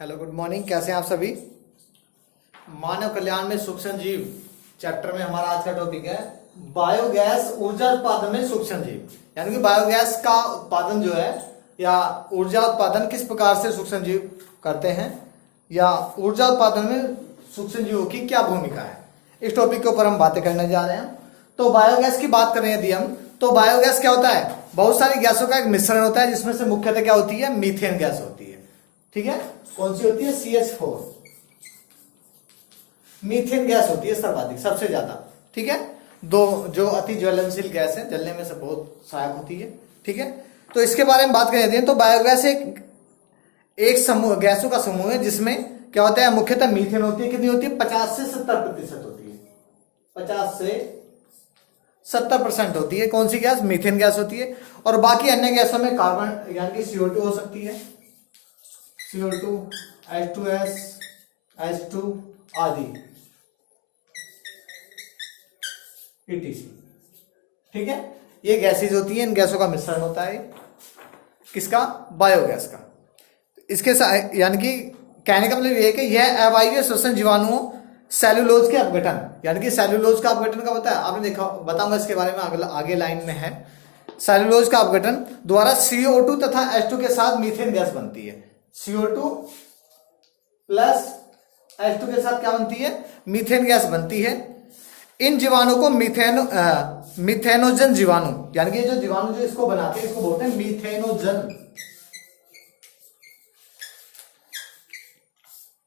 Hello, good morning. कैसे हैं आप सभी। मानव कल्याण में सूक्ष्म जीव चैप्टर में हमारा आज का टॉपिक है बायोगैस ऊर्जा उत्पादन में सूक्ष्म जीव। यानी कि बायोगैस का उत्पादन जो है या ऊर्जा उत्पादन किस प्रकार से सूक्ष्म जीव करते हैं या ऊर्जा उत्पादन में सूक्ष्म जीवों की क्या भूमिका है, इस टॉपिक के ऊपर हम बातें करने जा रहे हैं। तो बायोगैस की बात करें यदि हम, तो बायोगैस क्या होता है, बहुत सारी गैसों का एक मिश्रण होता है जिसमें से मुख्यतः क्या होती है, मीथेन गैस होती है। ठीक है, कौन सी होती है, CH4 मीथेन गैस होती है सर्वाधिक, सबसे ज्यादा। ठीक है, दो जो अति ज्वलनशील गैस है, जलने में से बहुत सहायक होती है। ठीक है, तो इसके बारे में बात करें तो बायोगैस एक समूह, गैसों का समूह है जिसमें क्या होता है, मुख्यतः मीथेन होती है। कितनी होती है, 50 से 70% होती है। 50 से 70% होती है। कौन सी गैस, मीथेन गैस होती है। और बाकी अन्य गैसों में कार्बन यानी कि CO2 हो सकती है, CO2, H2S, H2 आदि ETC। ठीक है, ये गैसेज होती हैं, इन गैसों का मिश्रण होता है। किसका, बायोगैस का। इसके साथ यानी कि कहने का मतलब ये है कि यह अवायवीय श्वसन जीवाणुओं सेलुलोज के अपघटन, यानी कि सेलुलोज का अपघटन कब होता है, आपने देखा, बताऊंगा इसके बारे में आगे लाइन में है। सेलुलोज का अपघटन द्वारा CO2 तथा H2 के साथ मीथेन गैस बनती है। CO2 प्लस H2 के साथ क्या बनती है, मीथेन गैस बनती है। इन जीवाणु को मीथेनोजन जीवाणु, यानी कि जो जीवाणु जो इसको बनाते हैं इसको बोलते हैं मीथेनोजन।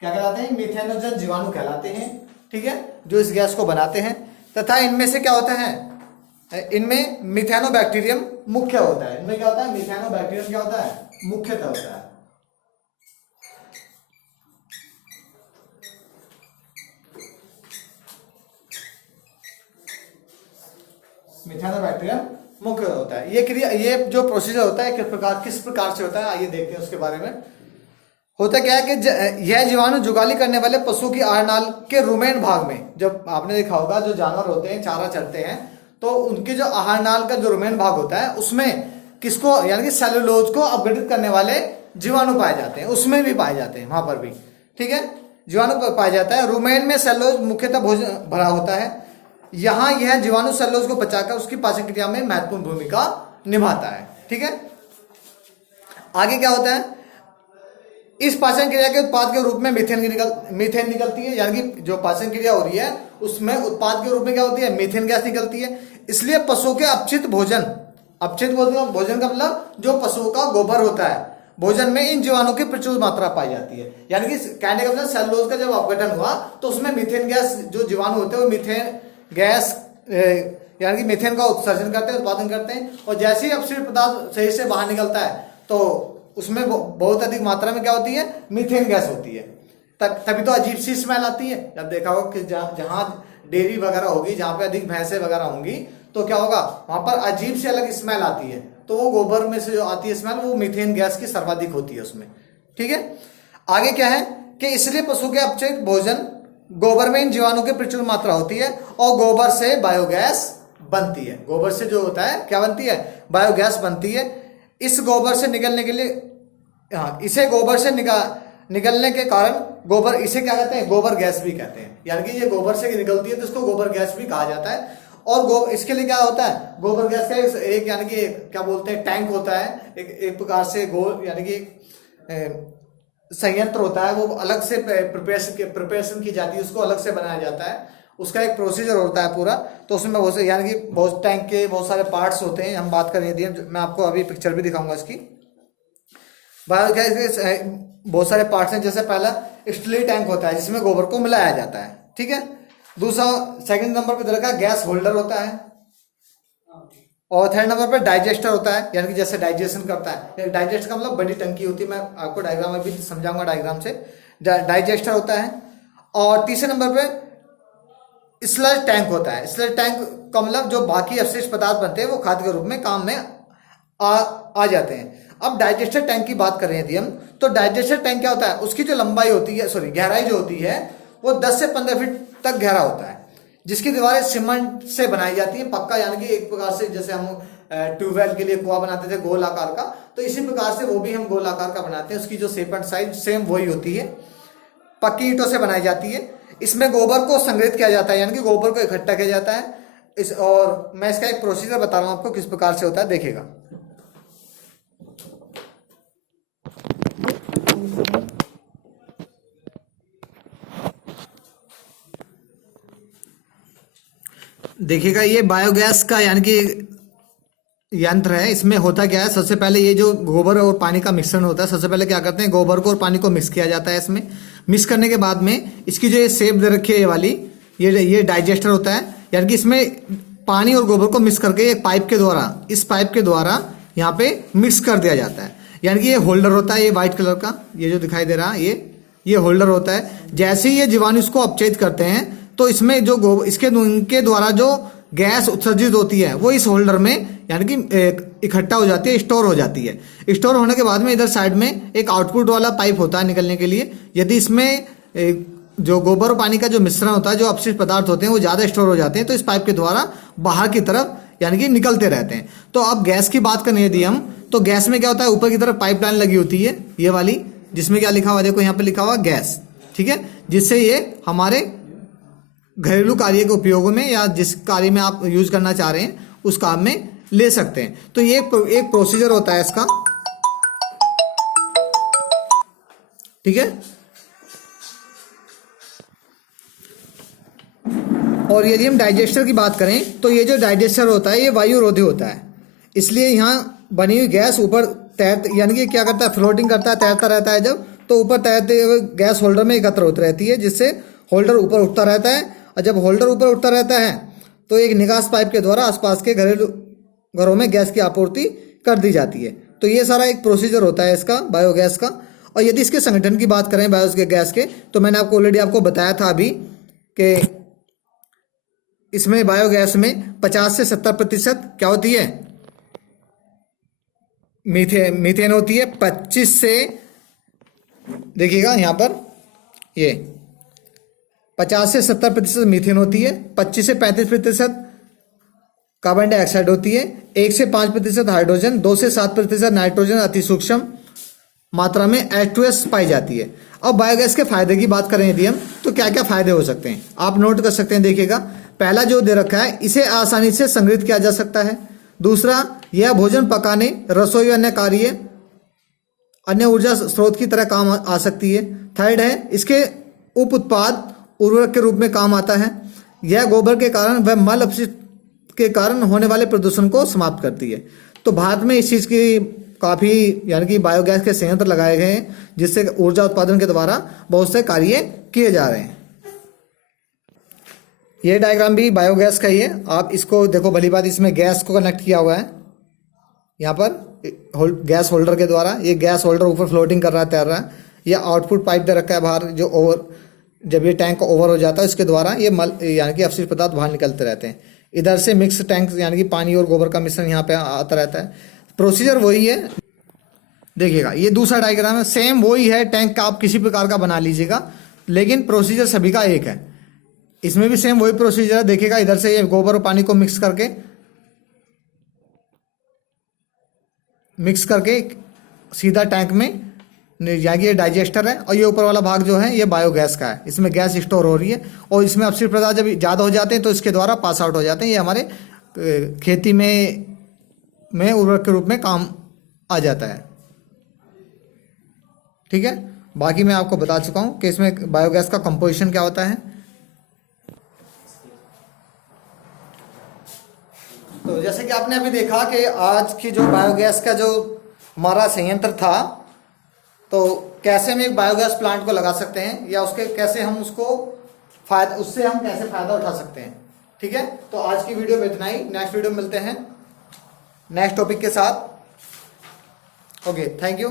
क्या कहलाते हैं, मीथेनोजन जीवाणु कहलाते हैं। ठीक है, जो इस गैस को बनाते हैं। तथा इनमें से क्या होता है, इनमें मिथेनोबैक्टीरियम मुख्य होता है। इनमें क्या होता है, मिथेनोबैक्टीरियम क्या होता है, मुख्यतः होता है। मिथेनोबैक्टीरियम मुख्य होता है। ये क्रिया, ये जो प्रोसीजर होता है किस प्रकार से होता है, आइए देखते हैं उसके बारे में। होता क्या है कि यह जीवाणु जुगाली करने वाले पशु की आहार नाल के रुमेन भाग में, जब आपने देखा होगा जो जानवर होते हैं चारा चरते हैं तो उनके जो आहार नाल का जो रुमेन भाग होता है उसमें किसको, यानी कि सेलुलोज को अपघटित करने वाले जीवाणु पाए जाते हैं, उसमें भी पाए जाते हैं, वहां पर भी। ठीक है, जीवाणु पाया जाता है। रुमेन में सेलुलोज मुख्यतः भोजन भरा होता है। यहां यह जीवाणु सेलुलोज को पचाकर उसकी पाचन क्रिया में महत्वपूर्ण भूमिका निभाता है। ठीक है, आगे क्या होता है, इस पाचन क्रिया के उत्पाद के रूप में मीथेन निकलती है। यानी कि जो पाचन क्रिया हो रही है उसमें उत्पाद के रूप में क्या होती है, मीथेन गैस निकलती है। इसलिए पशुओं के अपचित भोजन का मतलब जो पशुओं का गोबर होता है, भोजन में इन जीवाणु की प्रचुर मात्रा पाई जाती है। यानी कि कहने का मतलब सेलुलोज का जब अपघटन हुआ तो उसमें मीथेन गैस, जो जीवाणु होते हैं वो मीथेन गैस यानी कि मीथेन का उत्सर्जन करते हैं, उत्पादन करते हैं। और जैसे ही अपशिष्ट पदार्थ शरीर से बाहर निकलता है तो उसमें बहुत अधिक मात्रा में क्या होती है, मीथेन गैस होती है। तभी तो अजीब सी स्मेल आती है। जब देखा होगा कि जहां डेयरी वगैरह होगी, जहां पे अधिक भैंसें वगैरह होंगी तो क्या होगा, वहां पर अजीब सी अलग स्मेल आती है। तो वो गोबर में से जो आती है स्मेल, वो मीथेन गैस की सर्वाधिक होती है उसमें। ठीक है, आगे क्या है कि इसलिए पशु के अपचित भोजन गोबर में इन जीवाणु की प्रचुर मात्रा होती है और गोबर से बायोगैस बनती है। गोबर से जो होता है क्या बनती है, बायोगैस बनती है। इस गोबर से निकलने के लिए, हाँ, इसे गोबर से निकलने के कारण गोबर, इसे क्या कहते हैं, गोबर गैस भी कहते हैं। यानी कि ये गोबर से निकलती है तो इसको गोबर गैस भी कहा जाता है। और इसके लिए क्या होता है, गोबर गैस का एक यानी कि क्या बोलते हैं, टैंक होता है, एक प्रकार से यानी कि संयंत्र होता है, वो अलग से प्रिपरेशन की जाती है, उसको अलग से बनाया जाता है। उसका एक प्रोसीजर होता है पूरा। तो उसमें बहुत से, यानी कि बहुत टैंक के बहुत सारे पार्ट्स होते हैं। हम बात करें यदि, मैं आपको अभी पिक्चर भी दिखाऊंगा इसकी। बायोगैस के बहुत सारे पार्ट्स हैं। जैसे पहला स्टील टैंक होता है जिसमें गोबर को मिलाया जाता है। ठीक है, दूसरा, सेकंड नंबर पे रखा गैस होल्डर होता है। और थर्ड नंबर पे डाइजेस्टर होता है, यानी कि जैसे डाइजेशन करता है। डाइजेस्टर का मतलब बड़ी टंकी होती है, मैं आपको डायग्राम में भी समझाऊंगा, डायग्राम से। डाइजेस्टर होता है। और तीसरे नंबर पे स्लज टैंक होता है। स्लज टैंक का मतलब जो बाकी अवशिष्ट पदार्थ बनते हैं वो खाद्य के रूप में काम में आ जाते हैं। अब डाइजेस्टर टैंक की बात करें यदि हम, तो डाइजेस्टर टैंक क्या होता है, उसकी जो लंबाई होती है, गहराई जो होती है वो 10 से 15 फीट तक गहरा होता है। जिसकी दीवारें सीमेंट से बनाई जाती है, पक्का, यानी कि एक प्रकार से जैसे हम ट्यूबवेल के लिए कुआं बनाते थे गोल आकार का, तो इसी प्रकार से वो भी हम गोल आकार का बनाते हैं। उसकी जो शेप एंड साइज सेम वही होती है, पक्की ईंटों से बनाई जाती है। इसमें गोबर को संग्रहित किया जाता है, यानी कि गोबर को इकट्ठा किया जाता है। और मैं इसका एक प्रोसीजर बता रहा हूं आपको किस प्रकार से होता है, देखिएगा। देखिएगा, ये बायोगैस का यानी कि यंत्र है। इसमें होता क्या है, सबसे पहले ये जो गोबर और पानी का मिश्रण होता है, सबसे पहले क्या करते हैं, गोबर को और पानी को मिक्स किया जाता है। इसमें मिक्स करने के बाद में इसकी जो ये शेप दे रखी है, ये वाली, ये डाइजेस्टर होता है। यानी कि इसमें पानी और गोबर को मिक्स करके एक पाइप के द्वारा, इस पाइप के द्वारा यहाँ पे मिक्स कर दिया जाता है। यानी कि ये होल्डर होता है, ये व्हाइट कलर का, ये जो दिखाई दे रहा है, ये होल्डर होता है। जैसे ही ये जीवाणु इसको अपचयित करते हैं, तो इसमें जो इनके द्वारा जो गैस उत्सर्जित होती है वो इस होल्डर में यानी कि इकट्ठा हो जाती है, स्टोर हो जाती है। स्टोर होने के बाद में इधर साइड में एक आउटपुट वाला पाइप होता है निकलने के लिए। यदि इसमें जो गोबर और पानी का जो मिश्रण होता है, जो अपशिष्ट पदार्थ होते हैं वो ज़्यादा स्टोर हो जाते हैं, तो इस पाइप के द्वारा बाहर की तरफ यानी कि निकलते रहते हैं। तो अब गैस की बात करनी यदि हम, तो गैस में क्या होता है, ऊपर की तरफ पाइपलाइन लगी होती है, ये वाली, जिसमें क्या लिखा हुआ, देखो यहाँ पे लिखा हुआ गैस, ठीक है, जिससे ये हमारे घरेलू कार्य के उपयोगों में या जिस कार्य में आप यूज करना चाह रहे हैं उस काम में ले सकते हैं। तो ये एक प्रोसीजर होता है इसका, ठीक है। और यदि हम डाइजेस्टर की बात करें, तो ये जो डाइजेस्टर होता है ये वायुरोधी होता है, इसलिए यहाँ बनी हुई गैस ऊपर तैरती, यानी कि क्या करता है, फ्लोटिंग करता है, तैरता रहता है जब, तो ऊपर तैरते हुए गैस होल्डर में एकत्र होती रहती है, जिससे होल्डर ऊपर उठता रहता है। और जब होल्डर ऊपर उठता रहता है तो एक निकास पाइप के द्वारा आसपास के घरों में गैस की आपूर्ति कर दी जाती है। तो ये सारा एक प्रोसीजर होता है इसका, बायोगैस का। और यदि इसके संगठन की बात करें बायोगैस के, तो मैंने आपको ऑलरेडी आपको बताया था अभी कि इसमें बायोगैस में 50 से 70% क्या होती है, मीथेन होती है। 25 से, देखिएगा यहाँ पर, ये 50 से 70% मीथेन होती है, 25 से 35% कार्बन डाइऑक्साइड होती है, 1 से 5% हाइड्रोजन, 2 से 7% नाइट्रोजन अति सूक्ष्म मात्रा में H2S पाई जाती है। अब बायोगैस के फायदे की बात करें यदि हम, तो क्या क्या फायदे हो सकते हैं आप नोट कर सकते हैं। देखिएगा, पहला जो दे रखा है, इसे आसानी से संग्रहित किया जा सकता है। दूसरा, यह भोजन पकाने, रसोई, अन्य कार्य, अन्य ऊर्जा स्रोत की तरह काम आ सकती है। थर्ड है, इसके उप उत्पाद उर्वरक के रूप में काम आता है। यह गोबर के कारण व मल अपशिष्ट के कारण होने वाले प्रदूषण को समाप्त करती है। तो भारत में इस चीज़ की काफ़ी यानी कि बायोगैस के संयंत्र लगाए गए हैं, जिससे ऊर्जा उत्पादन के द्वारा बहुत से कार्य किए जा रहे हैं। ये डायग्राम भी बायोगैस का ही है, आप इसको देखो भली बात, इसमें गैस को कनेक्ट किया हुआ है यहाँ पर गैस होल्डर के द्वारा। ये गैस होल्डर ऊपर फ्लोटिंग कर रहा है, तैर रहा है। ये आउटपुट पाइप दे रखा है बाहर, जो ओवर, जब ये टैंक ओवर हो जाता है इसके द्वारा ये मल यानी कि अपशिष्ट पदार्थ बाहर निकलते रहते हैं। इधर से मिक्स टैंक यानी कि पानी और गोबर का मिश्रण यहाँ पे आता रहता है। प्रोसीजर वही है। देखिएगा, ये दूसरा डायग्राम है, सेम वही है, टैंक का आप किसी प्रकार का बना लीजिएगा, लेकिन प्रोसीजर सभी का एक है। इसमें भी सेम वही प्रोसीजर है। देखिएगा, इधर से ये गोबर और पानी को मिक्स करके सीधा टैंक में यानी ये डाइजेस्टर है, और ये ऊपर वाला भाग जो है ये बायोगैस का है। इसमें गैस स्टोर हो रही है, और इसमें अपशिष्ट पदार्थ जब ज़्यादा हो जाते हैं तो इसके द्वारा पास आउट हो जाते हैं। ये हमारे खेती में उर्वरक के रूप में काम आ जाता है, ठीक है। बाकी मैं आपको बता चुका हूँ कि इसमें बायोगैस का कंपोजिशन क्या होता है। तो जैसे कि आपने अभी देखा कि आज की जो बायोगैस का जो हमारा संयंत्र था, तो कैसे हम एक बायोगैस प्लांट को लगा सकते हैं, या उसके कैसे हम उससे हम कैसे फायदा उठा सकते हैं, ठीक है। तो आज की वीडियो में इतना ही। नेक्स्ट वीडियो में मिलते हैं नेक्स्ट टॉपिक के साथ। Okay, thank you.